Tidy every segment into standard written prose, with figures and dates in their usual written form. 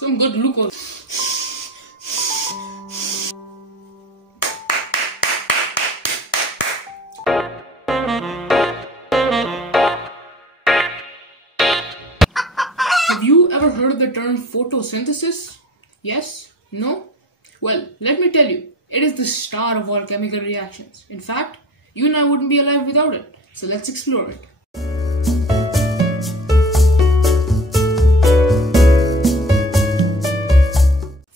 Some good glucose. Have you ever heard of the term photosynthesis? Yes? No? Well, let me tell you, it is the star of all chemical reactions. In fact, you and I wouldn't be alive without it. So let's explore it.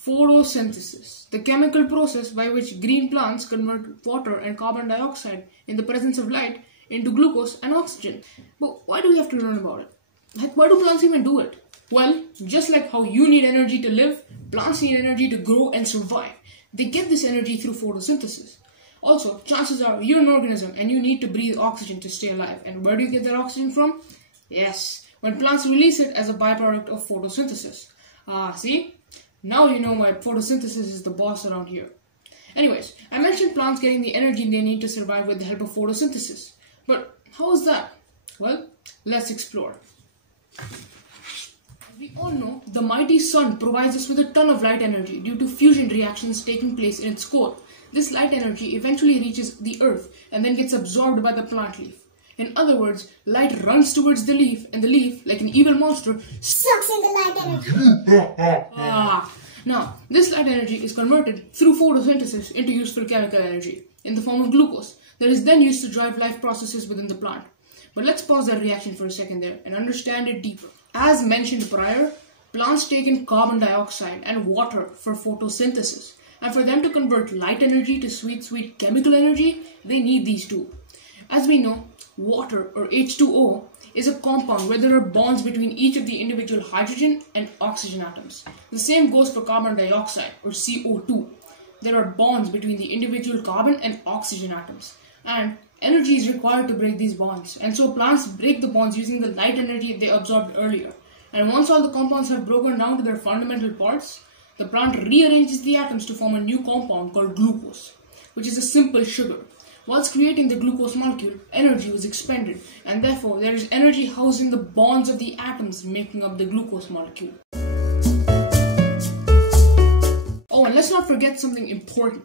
Photosynthesis, the chemical process by which green plants convert water and carbon dioxide in the presence of light into glucose and oxygen. But why do we have to learn about it? Like, why do plants even do it? Well, just like how you need energy to live, plants need energy to grow and survive. They get this energy through photosynthesis. Also, chances are you're an organism and you need to breathe oxygen to stay alive. And where do you get that oxygen from? Yes, when plants release it as a byproduct of photosynthesis. See? Now you know why photosynthesis is the boss around here. Anyways, I mentioned plants getting the energy they need to survive with the help of photosynthesis. But how is that? Well, let's explore. We all know the mighty sun provides us with a ton of light energy due to fusion reactions taking place in its core. This light energy eventually reaches the earth and then gets absorbed by the plant leaf. In other words, light runs towards the leaf and the leaf, like an evil monster, sucks in the light energy. Now, this light energy is converted through photosynthesis into useful chemical energy in the form of glucose that is then used to drive life processes within the plant. But let's pause that reaction for a second there and understand it deeper. As mentioned prior, plants take in carbon dioxide and water for photosynthesis. And for them to convert light energy to sweet chemical energy, they need these two. As we know, water, or H2O, is a compound where there are bonds between each of the individual hydrogen and oxygen atoms. The same goes for carbon dioxide, or CO2. There are bonds between the individual carbon and oxygen atoms. And energy is required to break these bonds. And so plants break the bonds using the light energy they absorbed earlier. And once all the compounds have broken down to their fundamental parts, the plant rearranges the atoms to form a new compound called glucose, which is a simple sugar. Whilst creating the glucose molecule, energy was expended, and therefore there is energy housed in the bonds of the atoms making up the glucose molecule. Oh, and let's not forget something important.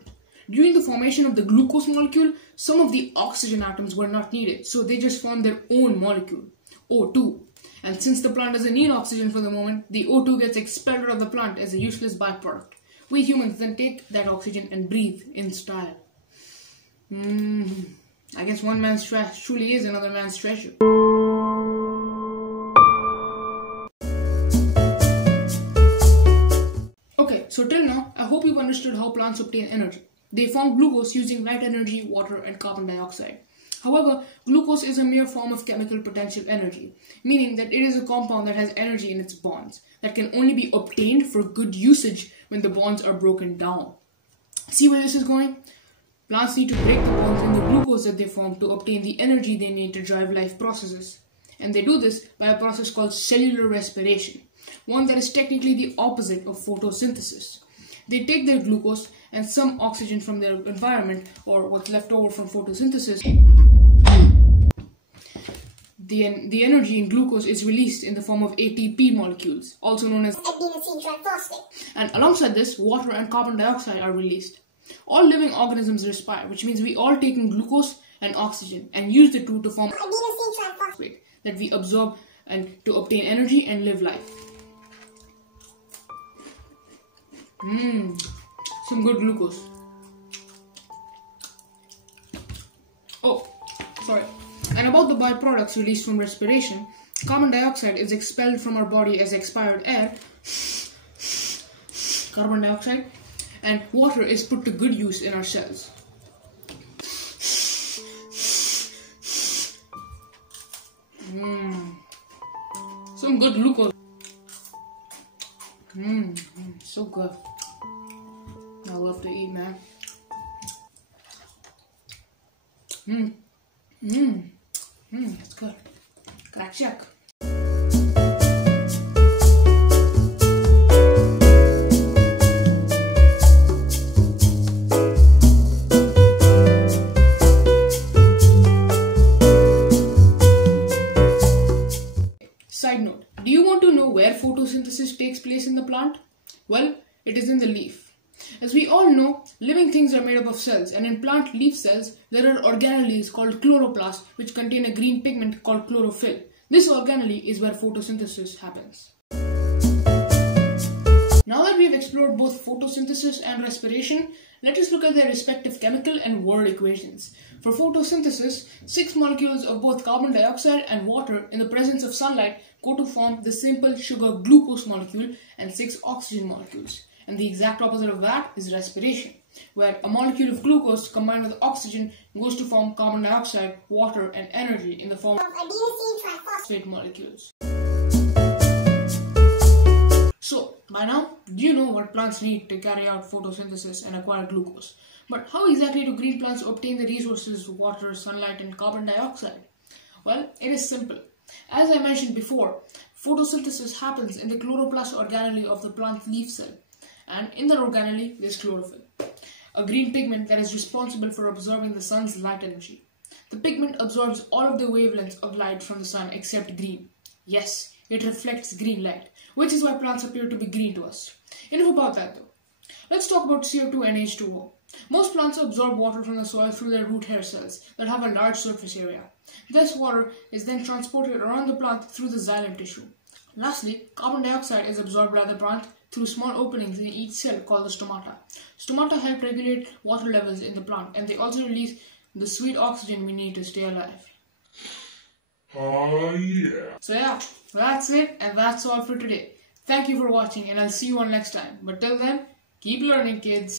During the formation of the glucose molecule, some of the oxygen atoms were not needed, so they just formed their own molecule, O2. And since the plant doesn't need oxygen for the moment, the O2 gets expelled out of the plant as a useless byproduct. We humans then take that oxygen and breathe in style. I guess one man's trash truly is another man's treasure. Okay, so till now, I hope you've understood how plants obtain energy. They form glucose using light energy, water, and carbon dioxide. However, glucose is a mere form of chemical potential energy, meaning that it is a compound that has energy in its bonds, that can only be obtained for good usage when the bonds are broken down. See where this is going? Plants need to break the bonds in the glucose that they form to obtain the energy they need to drive life processes. And they do this by a process called cellular respiration, one that is technically the opposite of photosynthesis. They take their glucose and some oxygen from their environment, or what's left over from photosynthesis. The energy in glucose is released in the form of ATP molecules, also known as adenosine triphosphate. And alongside this, water and carbon dioxide are released. All living organisms respire, which means we all take in glucose and oxygen and use the two to form adenosine triphosphate that we absorb and to obtain energy and live life. Some good glucose. Oh, sorry. And about the byproducts released from respiration, carbon dioxide is expelled from our body as expired air, carbon dioxide, and water is put to good use in our cells. Some good glucose. So good. I love to eat, man. That's good. Gotta check. Side note, do you want to know where photosynthesis takes place in the plant? Well, it is in the leaf. As we all know, living things are made up of cells, and in plant leaf cells, there are organelles called chloroplasts which contain a green pigment called chlorophyll. This organelle is where photosynthesis happens. Now that we have explored both photosynthesis and respiration, let us look at their respective chemical and word equations. For photosynthesis, 6 molecules of both carbon dioxide and water in the presence of sunlight go to form the simple sugar glucose molecule and 6 oxygen molecules. And the exact opposite of that is respiration, where a molecule of glucose combined with oxygen goes to form carbon dioxide, water, and energy in the form of adenosine triphosphate molecules. So, by now, you know what plants need to carry out photosynthesis and acquire glucose. But how exactly do green plants obtain the resources water, sunlight, and carbon dioxide? Well, it is simple. As I mentioned before, photosynthesis happens in the chloroplast organelle of the plant leaf cell. And in that organelle, there is chlorophyll, a green pigment that is responsible for absorbing the sun's light energy. The pigment absorbs all of the wavelengths of light from the sun except green. Yes, it reflects green light, which is why plants appear to be green to us. Enough about that though. Let's talk about CO2 and H2O. Most plants absorb water from the soil through their root hair cells that have a large surface area. This water is then transported around the plant through the xylem tissue. Lastly, carbon dioxide is absorbed by the plant through small openings in each cell called the stomata. Stomata help regulate water levels in the plant, and they also release the sweet oxygen we need to stay alive. Oh yeah. So yeah, that's it, and that's all for today. Thank you for watching, and I'll see you all next time. But till then, keep learning, kids.